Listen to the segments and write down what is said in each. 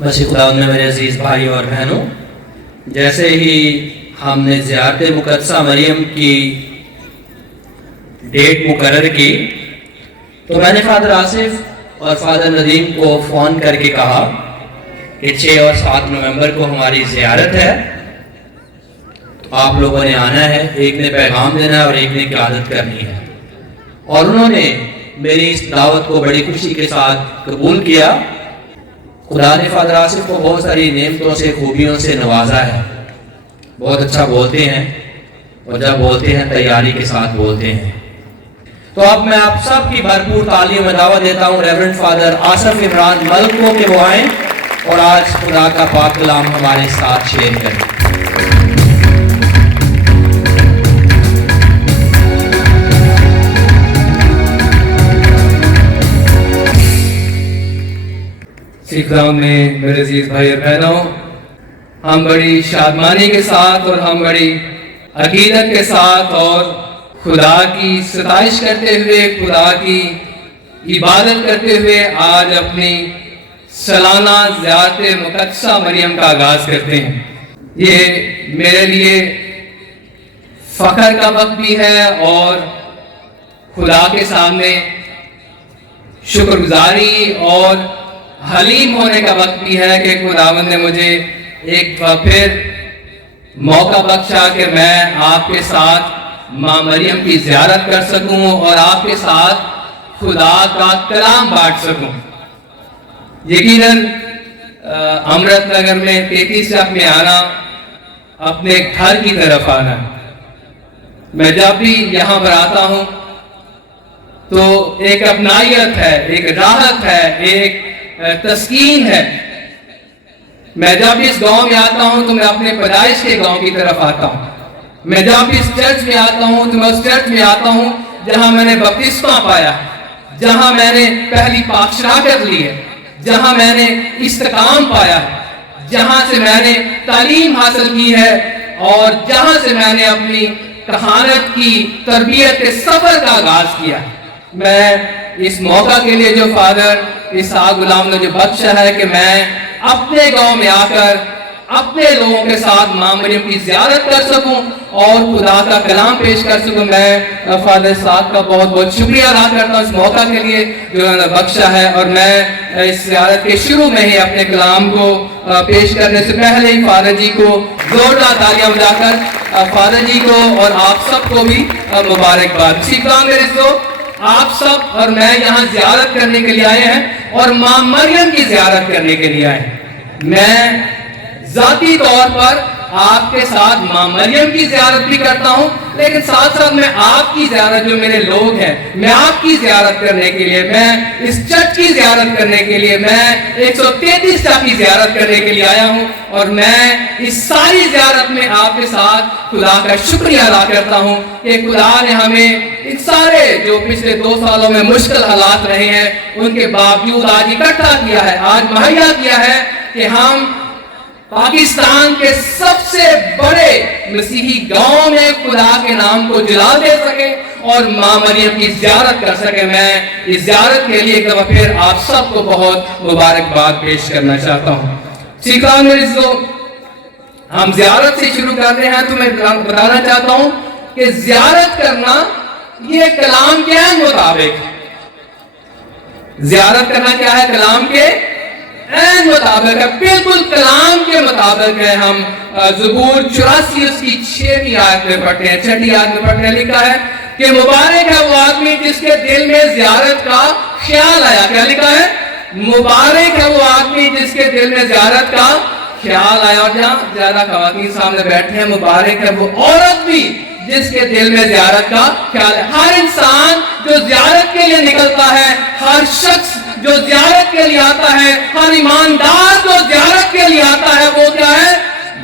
مسیح خدا میں میرے عزیز بھائی اور بہنوں، جیسے ہی ہم نے زیارت مقدسہ مریم کی ڈیٹ مقرر کی تو میں نے فادر آصف اور فادر ندیم کو فون کر کے کہا کہ 6 اور 7 نومبر کو ہماری زیارت ہے، تو آپ لوگوں نے آنا ہے، ایک نے پیغام دینا ہے اور ایک نے قیادت کرنی ہے۔ اور انہوں نے میری اس دعوت کو بڑی خوشی کے ساتھ قبول کیا۔ خدا نے فادر آصف کو بہت ساری نعمتوں سے، خوبیوں سے نوازا ہے، بہت اچھا بولتے ہیں اور جب بولتے ہیں تیاری کے ساتھ بولتے ہیں۔ تو اب میں آپ سب کی بھرپور تعلیم میں دعوت دیتا ہوں ریورنڈ فادر آصف عمران ملک کو کہ وہ آئیں اور آج خدا کا پاک کلام ہمارے ساتھ شیئر کریں۔ سکھ دھرم میں میرے عزیز بھائی اور بہنوں، ہم بڑی شادمانی کے ساتھ اور ہم بڑی عقیدت کے ساتھ اور خدا کی ستائش کرتے ہوئے، خدا کی عبادت کرتے ہوئے آج اپنی سالانہ زیارت مقدسہ مریم کا آغاز کرتے ہیں۔ یہ میرے لیے فخر کا وقت بھی ہے اور خدا کے سامنے شکر گزاری اور حلیم ہونے کا وقت بھی ہے کہ خداوند نے مجھے ایک بار پھر موقع بخشا کہ میں آپ کے ساتھ ماں مریم کی زیارت کر سکوں اور آپ کے ساتھ خدا کا کلام بانٹ سکوں۔ یقیناً امرت نگر میں 33 چک میں آنا اپنے گھر کی طرف آنا، میں جب بھی یہاں پر آتا ہوں تو ایک اپنائیت ہے، ایک راحت ہے، ایک تسکین ہے۔ میں جب اس گاؤں میں آتا ہوں تو میں اپنے پیدائش کے گاؤں کی طرف آتا ہوں۔ میں جب اس چرچ میں آتا ہوں تو میں اس چرچ میں آتا ہوں جہاں میں نے بپتسمہ پایا، جہاں میں نے پہلی پاک شراکت لی ہے، جہاں میں نے استقام پایا ہے، جہاں سے میں نے تعلیم حاصل کی ہے اور جہاں سے میں نے اپنی کہانت کی تربیت کے سفر کا آغاز کیا۔ میں اس موقع کے لیے جو فادر اسحاق غلام نے جو بخشا ہے کہ میں اپنے گاؤں میں آ کر اپنے لوگوں کے ساتھ ماں مریم کی زیارت کر سکوں اور خدا کا کلام پیش کر سکوں، میں فادر صاحب کا بہت بہت شکریہ ادا کرتا ہوں اس موقع کے لیے جو انہوں نے بخشا ہے۔ اور میں اس زیارت کے شروع میں ہی اپنے کلام کو پیش کرنے سے پہلے ہی فادر جی کو زوردار تالیاں بجا کر فادر جی کو اور آپ سب کو بھی مبارکباد۔ سیکھاں میرے دوستو، آپ سب اور میں یہاں زیارت کرنے کے لیے آئے ہیں اور ماں مریم کی زیارت کرنے کے لیے آئے ہیں۔ میں ذاتی طور پر آپ کے ساتھ ماں مریم کی زیارت بھی کرتا ہوں، لیکن ساتھ ساتھ میں آپ کی زیارت، جو میرے لوگ ہیں، میں آپ کی زیارت کرنے کے لیے، میں اس چرچ کی زیارت کرنے کے لیے، میں 133 چرچ کی زیارت کرنے کے لیے آیا ہوں اور میں اس ساری زیارت میں آپ کے ساتھ خدا کا شکریہ ادا کرتا ہوں کہ خدا نے ہمیں ان سارے جو پچھلے 2 سالوں میں مشکل حالات رہے ہیں ان کے باوجود آج اکٹھا کیا ہے، آج مہیا کیا ہے کہ ہم پاکستان کے سب سے بڑے مسیحی گاؤں میں خدا کے نام کو جلا دے سکے اور ماں مریم کی زیارت کر سکے۔ میں اس زیارت کے لیے ایک دفعہ پھر آپ سب کو بہت مبارکباد پیش کرنا چاہتا ہوں۔ سیکھاں میرے دوستو، ہم زیارت سے شروع کر رہے ہیں تو میں بتانا چاہتا ہوں کہ زیارت کرنا یہ کلام کے مطابق، زیارت کرنا کیا ہے؟ کلام کے عین مطابق ہے، بالکل کلام کے مطابق ہے۔ ہم زبور 84 اس کی 6ویں آیت میں پڑھتے ہیں، 6ٹھی آیت میں پڑھتے ہیں، لکھا ہے کہ مبارک ہے وہ آدمی جس کے دل میں زیارت کا خیال آیا۔ کیا لکھا ہے؟ مبارک ہے وہ آدمی جس کے دل میں زیارت کا خیال آیا۔ اور جہاں زیادہ خواتین سامنے بیٹھے ہیں، مبارک ہے وہ عورت بھی جس کے دل میں زیارت کا خیال ہے۔ ہر انسان جو زیارت کے لیے نکلتا ہے، ہر شخص جو زیارت کے لیے آتا ہے، ہر ایماندار جو زیارت کے لیے آتا ہے، وہ کیا ہے؟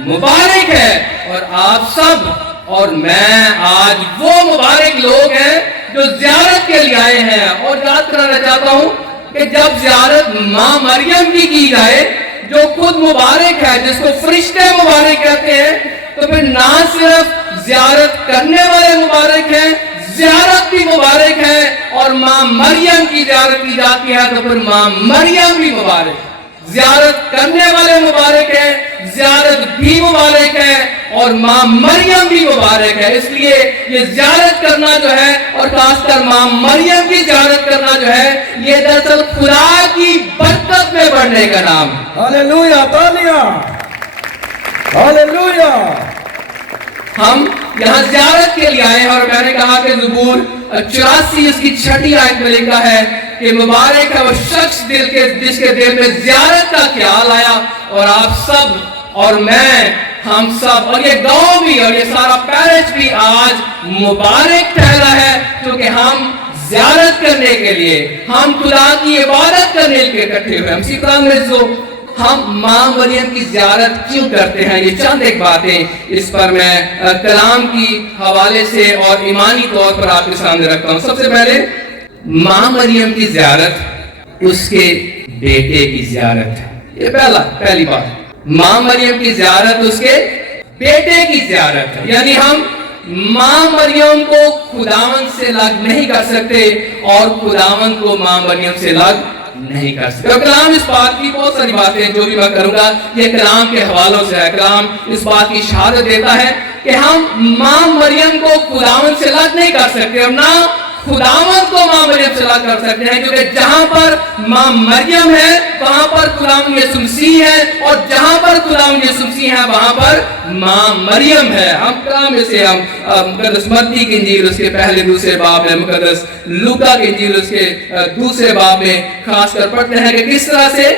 مبارک ہے۔ اور آپ سب اور میں آج وہ مبارک لوگ ہیں جو زیارت کے لیے آئے ہیں۔ اور یاد کرانا چاہتا ہوں کہ جب زیارت ماں مریم کی جائے جو خود مبارک ہے، جس کو فرشتے مبارک کہتے ہیں، تو پھر نہ صرف زیارت کرنے والے مبارک ہیں، زیارت بھی مبارک ہے، اور ماں مریم کی زیارت کی جاتی ہے تو پھر ماں مریم بھی مبارک۔ زیارت کرنے والے مبارک ہیں، زیارت بھی مبارک ہے، اور ماں مریم بھی مبارک ہے۔ اس لیے یہ زیارت کرنا جو ہے، اور خاص کر ماں مریم کی زیارت کرنا جو ہے، یہ دراصل خدا کی برکت میں بڑھنے کا نام ہے۔ ہاللویا، تالیاں، ہاللویا۔ ہم یہاں زیارت کے لیے آئے ہیں، اور میں نے کہا کہ زبور 84 اس کی 6 آیت میں لکھا ہے کہ مبارک ہے وہ شخص جس کے دل میں زیارت کا خیال آیا، اور آپ سب اور میں، ہم سب، اور یہ گاؤں بھی اور یہ سارا پیرس بھی آج مبارک ٹھہرا ہے، کیونکہ ہم زیارت کرنے کے لیے، ہم خدا کی عبادت کرنے کے لیے اکٹھے ہوئے۔ ہم اسی قرآن میں ہم ماں مریم کی زیارت کیوں کرتے ہیں، یہ چند ایک باتیں اس پر میں کلام کی حوالے سے اور ایمانی طور پر آپ کے سامنے رکھتا ہوں۔ سب سے پہلے ماں مریم کی زیارت اس کے بیٹے کی زیارت ہے، یہ پہلی بات۔ ماں مریم کی زیارت اس کے بیٹے کی زیارت ہے، یعنی ہم ماں مریم کو خداوند سے الگ نہیں کر سکتے، اور خداوند کو ماں مریم سے الگ نہیں کر سکتے۔ اور کلام اس بات کی بہت ساری باتیں جو بھی میں کروں گا یہ کلام کے حوالوں سے ہے۔ کلام اس بات کی شہادت دیتا ہے کہ ہم ماں مریم کو خداوند سے الگ نہیں کر سکتے، اور نہ خداوند کو ماں مریم سے الگ کر سکتے ہیں، کیونکہ جہاں پر ماں مریم ہے وہاں پر خداوند یسوع مسیح ہے، اور جہاں پر خداوند یسوع مسیح ہے وہاں پر ماں مریم ہے۔ ہم کلام میں سے ہم مقدس متی کی انجیل اس کے پہلے دوسرے باب میں، مقدس لوکا کی انجیل اس کے دوسرے باب میں خاص کر پڑھتے ہیں کہ کس طرح سے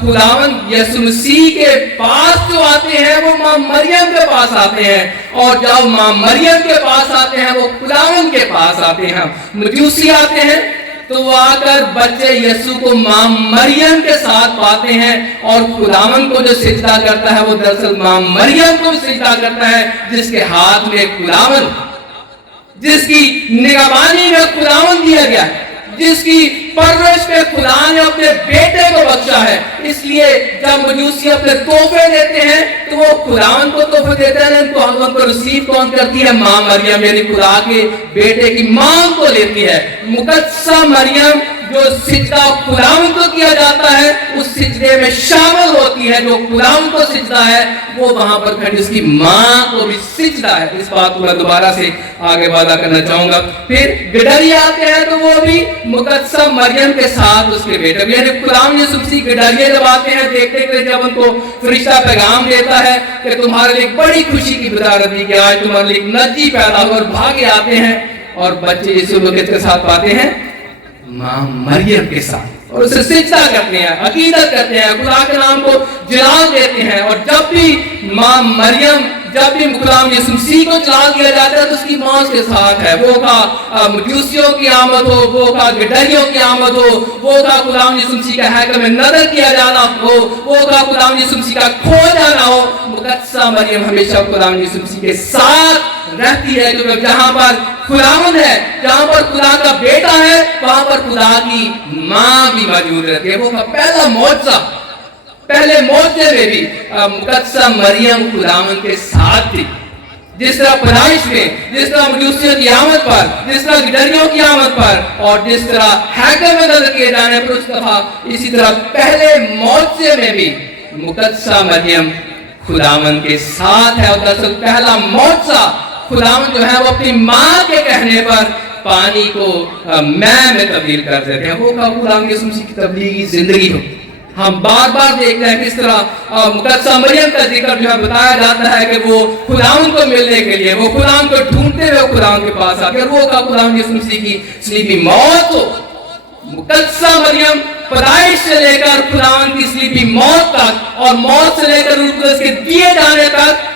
خداوند یسوع مسیح کے پاس جو آتے ہیں وہ ماں مریم کے پاس آتے ہیں، اور جب ماں مریم کے پاس آتے ہیں وہ خداوند کے پاس آتے ہیں۔ مجوسی آتے ہیں تو وہ آ کر بچے یسوع کو ماں مریم کے ساتھ پاتے ہیں، اور خداوند کو جو سجدہ کرتا ہے وہ دراصل ماں مریم کو سجدہ کرتا ہے، جس کے ہاتھ میں خداوند، جس کی نگہبانی میں خداوند دیا گیا ہے، جس کی پرورش پہ خدا نے اپنے بیٹے کو بخشا ہے۔ اس لیے جب مجوسی اپنے تحفے دیتے ہیں تو وہ خداوند کو تحفے دیتے ہیں، ان کو ریسیو کون کرتی ہے؟ ماں مریم، یعنی خدا کے بیٹے کی ماں کو لیتی ہے۔ مقدسہ مریم جو سجدہ خداوند کو کیا جاتا ہے اس سجدے میں شامل ہوتی ہے، جو خداوند کو سجدہ ہے وہ وہاں پر کھڑی اس کی ماں کو بھی سجدہ ہے۔ اس بات کو میں دوبارہ سے آگے وعدہ کرنا چاہوں گا۔ پھر گڈری آتے ہیں تو وہ بھی مقدسہ مریم کے ساتھ اس کے بیٹے، یعنی خداوند یسوع مسیح گڈریے جب آتے ہیں دیکھتے ہوئے، جب ان کو فرشتہ پیغام دیتا ہے کہ تمہارے لیے بڑی خوشی کی بشارت دی کہ آج تمہارے لیے نجی پیدا ہوا، اور بھاگے آتے ہیں اور بچے یسوع کو کس کے ساتھ پاتے ہیں؟ ماں مریم کے ساتھ، اور اسے سجدہ کرتے ہیں، عقیدت کرتے ہیں، خدا کے نام کو جلال دیتے ہیں۔ اور جب بھی ماں مریم، جب بھی خداوند یسوع مسیح کو جلال دیا جاتا ہے تو اس کی ماں اس کے ساتھ ہے، وہ کا مجوسیوں کی آمد ہو، وہ کا گڈریوں کی آمد ہو، وہ کا خداوند یسوع مسیح کا ہیکل میں نظر کیا جانا ہو، وہ کا خداوند یسوع مسیح کا کھو جانا ہو، مقدسہ مریم ہمیشہ خداوند یسوع مسیح کے ساتھ رہتی ہے، کیونکہ جہاں پر خداوند ہے، جہاں پر خدا کا بیٹا ہے، وہاں پر خدا کی ماں بھی موجود رہتی ہے۔ وہ کا پہلا معجزہ، پہلے معجزے میں بھی مقدسہ مریم خداوند کے ساتھ تھی، جس طرح پیدائش میں، جس طرح مجوسیوں کی آمد پر، جس طرح گڈریوں کی آمد پر، اور جس طرح ہیکل میں نظر کیے جانے پر اس دفعہ، اسی طرح پہلے معجزے میں بھی مقدسہ مریم خداوند کے ساتھ ہے۔ اور دراصل پہلا معجزہ خداوند جو ہے وہ اپنی ماں کے کہنے پر پانی کو میں تبدیل کر دیتے ہیں۔ وہ خداوند یسوع مسیح کی تبلیغی زندگی ہو، ہم بار بار دیکھتے ہیں کس طرح مقدسہ مریم کا ذکر جو ہے بتایا جاتا ہے کہ وہ خداوند کو ملنے کے لیے، وہ خداوند کو ڈھونڈتے ہوئے خداوند کے پاس آتے ہیں۔ وہ خداوند یسوع مسیح کی صلیبی موت ہو، مقدسہ مریم پیدائش سے لے کر خداوند کی صلیبی موت تک، اور موت سے لے کر روح القدس کے دیے جانے تک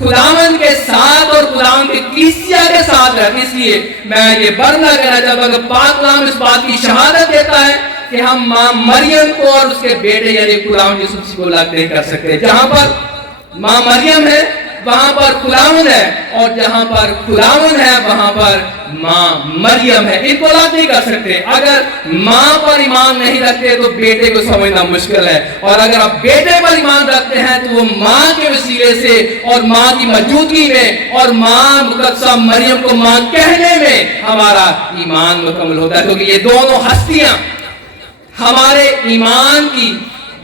خداوند کے ساتھ اور خداوند کی کلیسیا کے ساتھ رہتے۔ اس لیے میں یہ برنا کہنا چاہتا ہوں کہ پاک کلام اس بات کی شہادت دیتا ہے کہ ہم ماں مریم کو اور اس کے بیٹے یعنی خداوند یسوع مسیح کو الگ نہیں کر سکتے۔ جہاں پر ماں مریم ہے وہاں پر خداوند ہے، اور جہاں پر خداوند ہے وہاں پر ماں مریم ہے، ان کو الگ نہیں کر سکتے۔ اگر ماں پر ایمان نہیں رکھتے تو بیٹے کو سمجھنا مشکل ہے، اور اگر آپ بیٹے پر ایمان رکھتے ہیں تو وہ ماں کے وسیلے سے اور ماں کی موجودگی میں اور ماں مقدسہ مریم کو ماں کہنے میں ہمارا ایمان مکمل ہوتا ہے، کیونکہ یہ دونوں ہستیاں ہمارے ایمان کی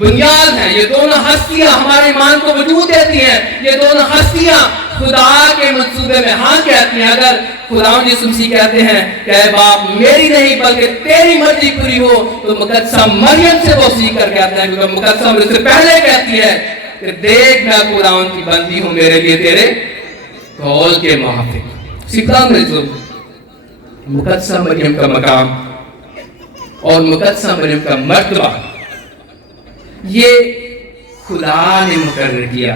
بنیاد ہیں. یہ دونوں ہستیاں ہمارے ایمان کو وجود دیتی ہیں. یہ دونوں ہستیاں خدا کے منصوبے میں ہاں کہتی ہیں. اگر خداوند یسوع مسیح کہتے ہیں کہ اے باپ میری نہیں بلکہ تیری مرضی پوری ہو, تو مقدسہ مریم سے وہ سیکھ کر کہتے ہیں, کیونکہ مقدسہ مریم سے پہلے کہتی ہے کہ دیکھ میں خداوند کی بندی ہوں, میرے لیے تیرے قول کے موافق. سیکھتا ہوں مقدسہ مریم کا مقام اور مقدسہ مریم کا مرتبہ یہ خدا نے مقرر کیا,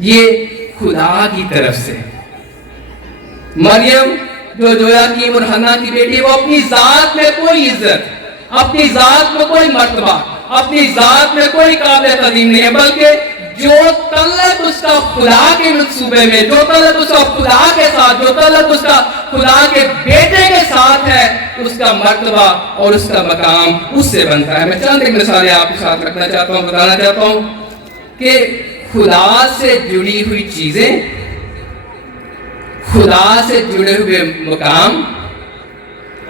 یہ خدا کی طرف سے. مریم جو جویاقیم اور حنا کی بیٹی, وہ اپنی ذات میں کوئی عزت, اپنی ذات میں کوئی مرتبہ, اپنی ذات میں کوئی قابل تعظیم نہیں ہے, بلکہ جو تعلق اس کا خدا کے منصوبے میں, جو تعلق اس کا خدا کے ساتھ, جو تعلق اس کا خدا کے بیٹے کے ساتھ ہے, اس کا مرتبہ اور اس کا مقام اس سے بنتا ہے. میں چند ایک مثالیں آپ کے ساتھ رکھنا چاہتا ہوں, بتانا چاہتا ہوں کہ خدا سے جڑی ہوئی چیزیں, خدا سے جڑے ہوئے مقام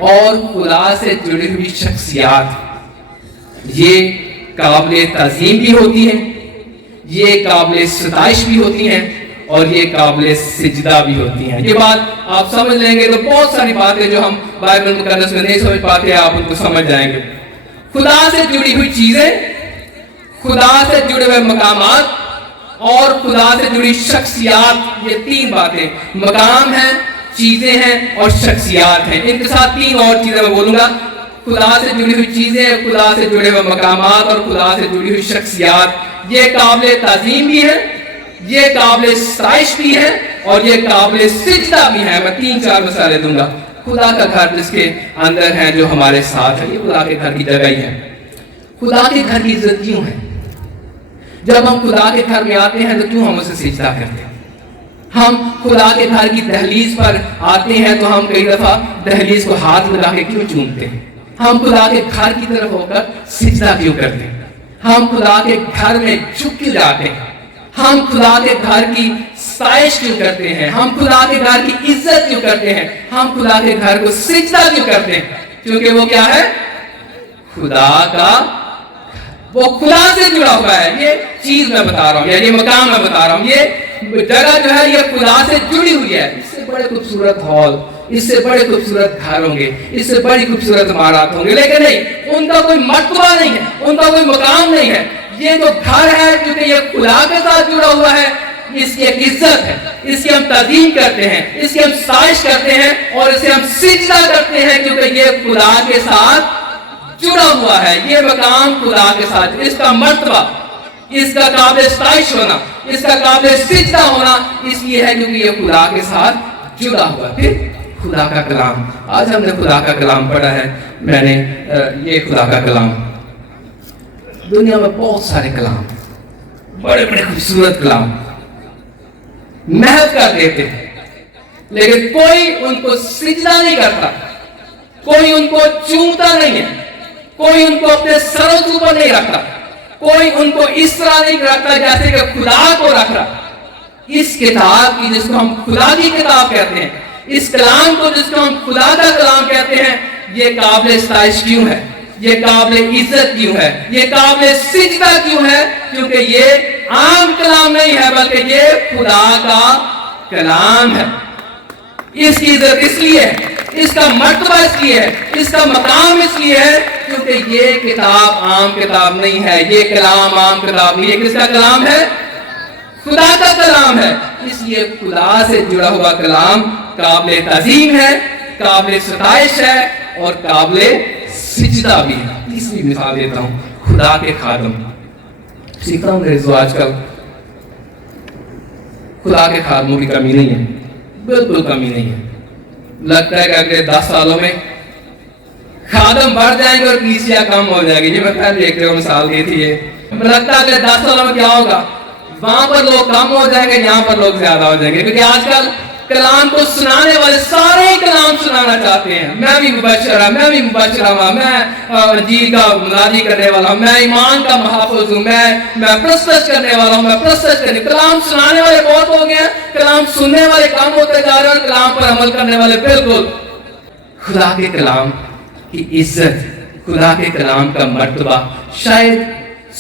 اور خدا سے جڑی ہوئی شخصیات, یہ قابل تعظیم بھی ہوتی ہیں, یہ قابل ستائش بھی ہوتی ہیں, اور یہ قابل سجدہ بھی ہوتی ہیں. یہ بات آپ سمجھ لیں گے تو بہت ساری باتیں جو ہم بائبل مقدس میں نہیں سمجھ پاتے آپ ان کو سمجھ جائیں گے. خدا سے جڑی ہوئی چیزیں, خدا سے جڑے ہوئے مقامات اور خدا سے جڑی شخصیات, یہ تین باتیں, مقام ہیں, چیزیں ہیں اور شخصیات ہیں. ان کے ساتھ تین اور چیزیں میں بولوں گا. خدا سے جڑی ہوئی چیزیں, خدا سے جڑے ہوئے مقامات اور خدا سے جڑی ہوئی شخصیات, یہ قابل تعظیم بھی ہے, یہ قابل ستائش بھی ہے, اور یہ قابل سجدہ بھی ہے. میں تین چار مثالیں دوں گا. خدا کا گھر جس کے اندر ہے, جو ہمارے ساتھ ہے, یہ خدا کے گھر کی جگہ ہی ہے. خدا کے گھر کی عزت کیوں ہے؟ جب ہم خدا کے گھر میں آتے ہیں تو کیوں ہم اسے سجدہ کرتے ہیں؟ ہم خدا کے گھر کی دہلیز پر آتے ہیں تو ہم کئی دفعہ دہلیز کو ہاتھ لگا کے کیوں چومتے ہیں؟ ہم خدا کے گھر کی طرف ہو کر سجدہ کیوں کرتے ہیں؟ ہم خدا کے گھر میں جھک کے جاتے ہیں. ہم خدا کے گھر کی ستائش کیوں کرتے ہیں؟ ہم خدا کے گھر کی عزت کیوں کرتے ہیں؟ ہم خدا کے گھر کو سجدہ کیوں کرتے ہیں؟ کیونکہ وہ کیا ہے؟ خدا کا, وہ خدا سے جڑا ہوا ہے. یہ چیز میں بتا رہا ہوں, یہ مقام میں بتا رہا ہوں, یہ جگہ جو ہے یہ خدا سے جڑی ہوئی ہے. اس سے بڑے خوبصورت ہال, اس سے بڑے خوبصورت گھر ہوں گے, اس سے بڑی خوبصورت عمارات ہوں گے, لیکن نہیں, ان کا کوئی مرتبہ نہیں ہے, ان کا کوئی مقام نہیں ہے. یہ جو گھر ہے, کیونکہ یہ خدا کے ساتھ جڑا ہوا ہے, اس کی ایک عزت ہے, اس کی ہم تعظیم کرتے ہیں, اس کی ہم ستائش کرتے ہیں, اور اسے ہم سجدہ کرتے ہیں, کیونکہ یہ خدا کے ساتھ جڑا ہوا ہے. یہ مقام خدا کے ساتھ, اس کا مرتبہ, اس کا قابل ستائش ہونا, اس کا قابل سجدہ ہونا اس لیے ہے کیونکہ یہ خدا کے ساتھ جڑا ہوا. پھر خدا کا کلام, آج ہم نے خدا کا کلام پڑھا ہے. میں نے یہ خدا کا کلام, دنیا میں بہت سارے کلام, بڑے بڑے خوبصورت کلام محو کر دیتے ہیں, لیکن کوئی ان کو سجدہ نہیں کرتا, کوئی ان کو چومتا نہیں ہے, کوئی ان کو اپنے سروں کے اوپر نہیں رکھتا, کوئی ان کو اس طرح نہیں رکھتا جیسے کہ خدا کو رکھ رہا. اس کتاب کی, جس کو ہم خدا کی کتاب کہتے ہیں, اس کلام کو جس کو ہم خدا کا کلام کہتے ہیں, یہ قابل ستائش کیوں ہے, یہ قابل عزت کیوں ہے, یہ قابل سجدہ کیوں ہے؟ کیونکہ یہ عام کلام نہیں ہے, بلکہ یہ خدا کا کلام ہے. اس کی عزت اس لیے ہے, اس کا مرتبہ اس لیے ہے, اس کا مقام اس لیے ہے کیونکہ یہ کتاب عام کتاب نہیں ہے, یہ کلام عام کتاب نہیں ہے. کس کا کلام ہے؟ خدا کا کلام ہے. اس لیے خدا سے جڑا ہوا کلام قابل تعظیم ہے, قابل ستائش ہے اور قابل سجدہ بھی ہے. تیسری مثال دیتا ہوں, خدا کے خادم. سیکھتا ہوں میرے آج کل خدا کے خادموں کی کمی نہیں ہے, بالکل کمی نہیں ہے. لگتا ہے کہ اگلے 10 سالوں میں خادم بڑھ جائیں گے اور کلیسیا کم ہو جائے گی. یہ میں پہلے ایک مثال دی تھی. یہ لگتا ہے کہ 10 سالوں میں کیا ہوگا, وہاں پر لوگ کم ہو جائیں گے, یہاں پر لوگ زیادہ ہو جائیں گے, کیونکہ آج کل کلام کو سنانے والے سارے ہی کلام سنانا چاہتے ہیں. میں بھی مبشر ہوں, میں بھی مبشر ہوں, میں انجیل کا منادی کرنے والا ہوں, میں ایمان کا محافظ ہوں, میں پرستش کرنے والا ہوں, میں پرستش کرنے. کلام سنانے والے بہت ہو گئے ہیں, کلام سننے والے کم ہوتے جا رہے ہیں, اور کلام پر عمل کرنے والے بالکل. خدا کے کلام کی عزت, خدا کے کلام کا مرتبہ شاید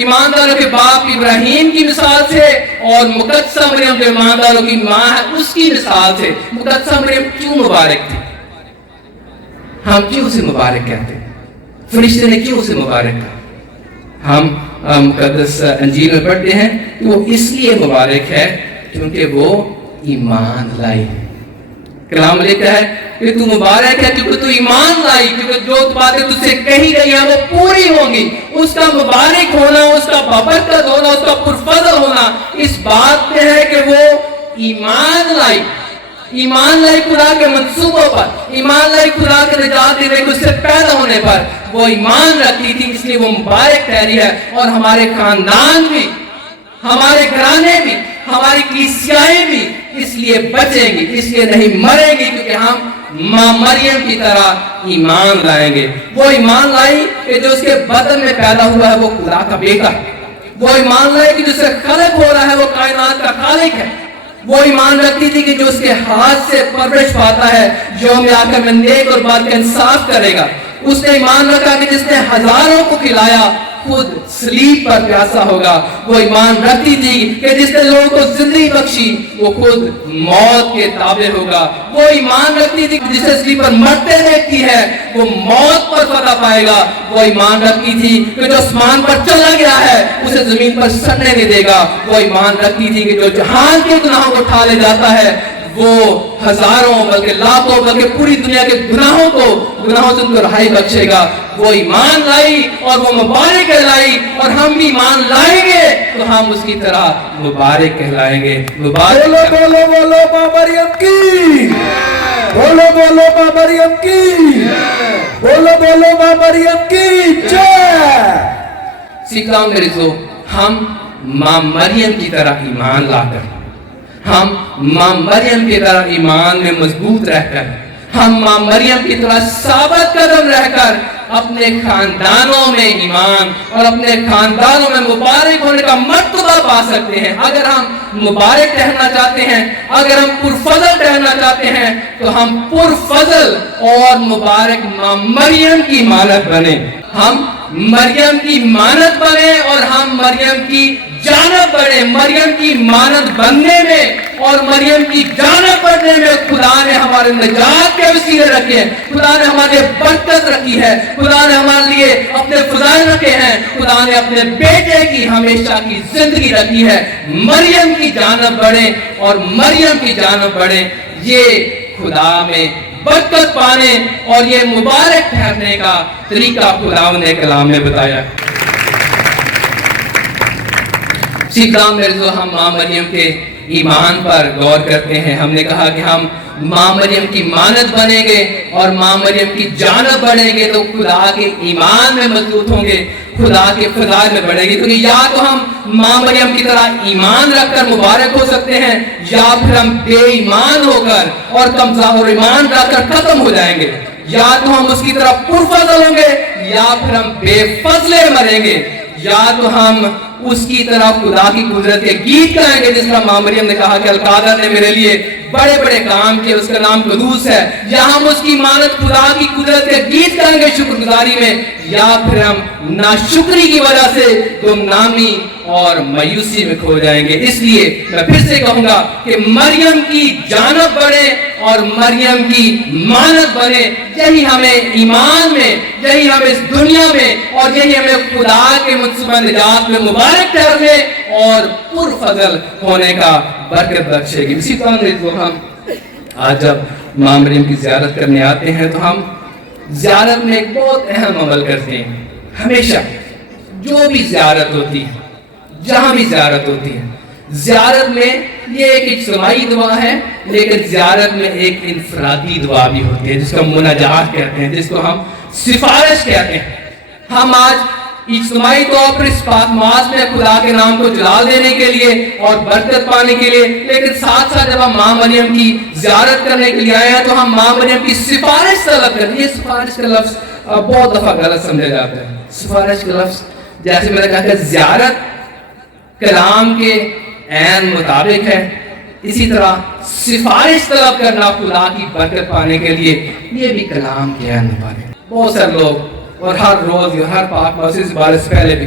ایمانداروں کے باپ ابراہیم کی مثال سے اور مقدسہ مریم جو ایمانداروں کی ماں ہے اس کی مثال سے. مقدسہ مریم کیوں مبارک تھی؟ ہم کیوں اسے مبارک کہتے ہیں؟ فرشتے نے کیوں اسے مبارک کہا؟ ہم مقدس انجیل میں پڑھتے ہیں کہ وہ اس لیے مبارک ہے کیونکہ وہ ایمان لائی. کلام لکھا ہے کہ تو مبارک ہے کیونکہ تو ایمان لائی، کیونکہ جو باتیں تجھ سے کہی گئی ہیں وہ پوری ہوں گی. اس کا مبارک ہونا، اس کا بابرکت ہونا، اس کا پرفضل ہونا اس بات پہ ہے کہ وہ ایمان لائی. ایمان لائی خدا کے منصوبوں پر، ایمان لائی خدا کے نجات دینے کو اس سے پیدا ہونے پر. وہ ایمان رکھتی تھی اس لیے وہ مبارک ٹھہری ہے. اور ہمارے خاندان بھی، ہمارے گھرانے بھی، ہماری کلیسیائیں بھی اس لیے بچیں گی، اس لیے نہیں مریں گی، کیونکہ ہم ماں مریم کی طرح ایمان لائیں گے. وہ ایمان لائی کہ جو اس کے بدن میں پیدا ہوا ہے وہ خدا کا بیٹا ہے. وہ ایمان لائی کہ جو سے خلق ہو رہا ہے وہ کائنات کا خالق ہے. وہ ایمان رکھتی تھی کہ جو اس کے ہاتھ سے پرورش پاتا ہے یوم آخر میں نیک اور بد کا انصاف کرے گا. اس نے ایمان رکھا کہ جس نے ہزاروں کو کھلایا خود صلیب پر پیاسا ہوگا. وہ ایمان رکھتی تھی کہ جس نے لوگوں کو زندگی بخشی وہ خود موت کے تابع ہوگا. وہ ایمان رکھتی تھی کہ جسے صلیب پر مرتے دیکھتی ہے وہ موت پر فتح پائے گا. وہ ایمان رکھتی تھی کہ جو آسمان پر چلا گیا ہے اسے زمین پر سڑنے نہیں دے گا. وہ ایمان رکھتی تھی کہ جو جہان کے گناہوں کو اٹھا لے جاتا ہے وہ ہزاروں بلکہ لاکھوں بلکہ پوری دنیا کے گناہوں سے ان کو رہائی بخشے گا. وہ ایمان لائی اور وہ مبارک کہلائی. اور ہم بھی ایمان لائیں گے تو ہم اس کی طرح مبارک کہلائیں گے. بولو بولو بولو ماں مریم کی، بولو بولو ماں مریم کی، بولو بولو ماں مریم کی جے. سیکھاؤں میرے سو، ہم ماں مریم کی طرح ایمان لا کر، ہم ماں مریم کی طرح ایمان میں مضبوط رہ کر، ہم ماں مریم کی طرح ثابت قدم رہ کر اپنے خاندانوں میں ایمان اور اپنے خاندانوں میں مبارک ہونے کا مرتبہ پا سکتے ہیں. اگر ہم مبارک رہنا چاہتے ہیں، اگر ہم پرفضل رہنا چاہتے ہیں تو ہم پرفضل اور مبارک ماں مریم کی مانت بنیں. ہم مریم کی مانت بنے اور ہم مریم کی جانب بڑھے. مریم کی مانت بننے میں اور مریم کی جانب بڑھنے میں خدا نے ہمارے نجات کے وسیلے رکھے ہیں. خدا نے ہمارے برکت رکھی ہے. خدا نے ہمارے لیے اپنے فضائل رکھے ہیں. خدا نے اپنے بیٹے کی ہمیشہ کی زندگی رکھی ہے. مریم کی جانب بڑھے اور مریم کی جانب بڑھے. یہ خدا میں برکت پانے اور یہ مبارک ٹھہرنے کا طریقہ خدا نے کلام میں بتایا. کلام میں جو ہم ماں مریم کے ایمان پر غور کرتے ہیں، ہم نے کہا کہ ہم ماں مریم کی مانت بنیں گے اور ماں مریم کی جانب بڑھیں گے تو خدا کے ایمان میں مضبوط ہوں گے، خدا کے فضائل میں بڑھیں گے. کیونکہ یا تو ہم ماں مریم کی طرح ایمان رکھ کر مبارک ہو سکتے ہیں یا پھر ہم بے ایمان ہو کر اور کمزور ایمان رکھ کر ختم ہو جائیں گے. یا تو ہم اس کی طرح پرفضل ہوں گے یا پھر ہم بے فضلے مریں گے. یا تو ہم اس کی طرح خدا کی قدرت کے گیت گائیں گے جس طرح ماں مریم نے کہا کہ القادر نے میرے لیے بڑے بڑے کام کیے، اس کا نام قدوس ہے. یا ہم اس کی مانت خدا کی قدرت کے گیت گائیں گے شکر گزاری میں، یا پھر ہم ناشکری کی وجہ سے گمنامی اور مایوسی میں کھو جائیں گے. اس لیے میں پھر سے کہوں گا کہ مریم کی جانب بڑھے اور مریم کی مانت بنے. یہی ہمیں ایمان میں، یہی ہمیں اس دنیا میں اور یہی ہمیں خدا کے منصوبہ نجات میں مبارک ٹھہرنے اور پرفضل ہونے کا برکت بخشے گی. اسی طرح ہم آج جب ماں مریم کی زیارت کرنے آتے ہیں تو ہم زیارت میں ایک بہت اہم عمل کرتے ہیں. ہمیشہ جو بھی زیارت ہوتی ہے، جہاں بھی زیارت ہوتی ہے، زیارت میں یہ ایک اجتماعی دعا ہے لیکن زیارت میں ایک انفرادی دعا بھی ہوتی ہے جس کو مناجات کہتے ہیں، جس کو ہم سفارش کہتے ہیں. ہم آج اجتماعی طور پر اس پاک ماس میں خدا کے نام کو جلال دینے کے لیے اور برکت پانے کے لیے، لیکن ساتھ ساتھ جب ہم ماں مریم کی زیارت کرنے کے لیے آئے ہیں تو ہم ماں مریم کی سفارش طلب کرتے ہیں. سفارش کا لفظ بہت دفعہ غلط سمجھا جاتا ہے. سفارش کا لفظ جیسے میں نے کہا کہ زیارت کلام کے عین مطابق ہے، اسی طرح سفارش طلب کرنا خدا کی برکت پانے کے لیے یہ بھی کلام کے عین مطابق. بہت سارے لوگ اور ہر روز یا ہر پاک مسجد سے بارے سے پہلے بھی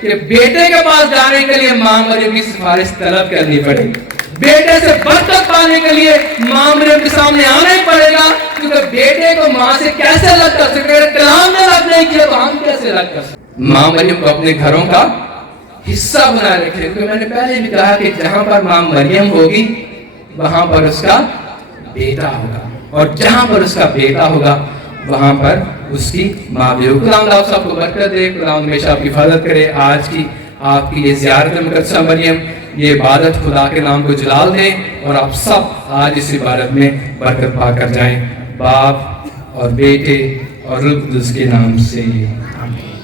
کہ بیٹے کے پاس جانے کے لیے ماں مریم کی سفارش طلب کرنی پڑے گی. بیٹے سے برکت پانے کے لیے ماں مریم کے سامنے آنا ہی پڑے گا, کیونکہ بیٹے کو ماں سے کیسے الگ کر سکتے ہیں؟ کلام نے الگ نہیں کیا تو ہم کیسے الگ کر سکتے؟ ماں مریم کو اپنے گھروں کا حصہ بنا رکھے, کیونکہ میں نے پہلے بھی کہا کہ جہاں پر ماں مریم ہوگی وہاں پر اس کا بیٹا ہوگا, اور جہاں پر اس کا بیٹا ہوگا وہاں پر اس کی ماں بھی ہوگی. خدا آپ سب کو برکت دے, خدا ہمیشہ آپ کی حفاظت کرے. آج کی آپ کی یہ زیارت مقدسہ مریم, یہ عبادت خدا کے نام کو جلال دیں, اور آپ سب آج اس عبادت میں برکت پا کر جائیں, باپ اور بیٹے اور روح القدس کے نام سے. آمین.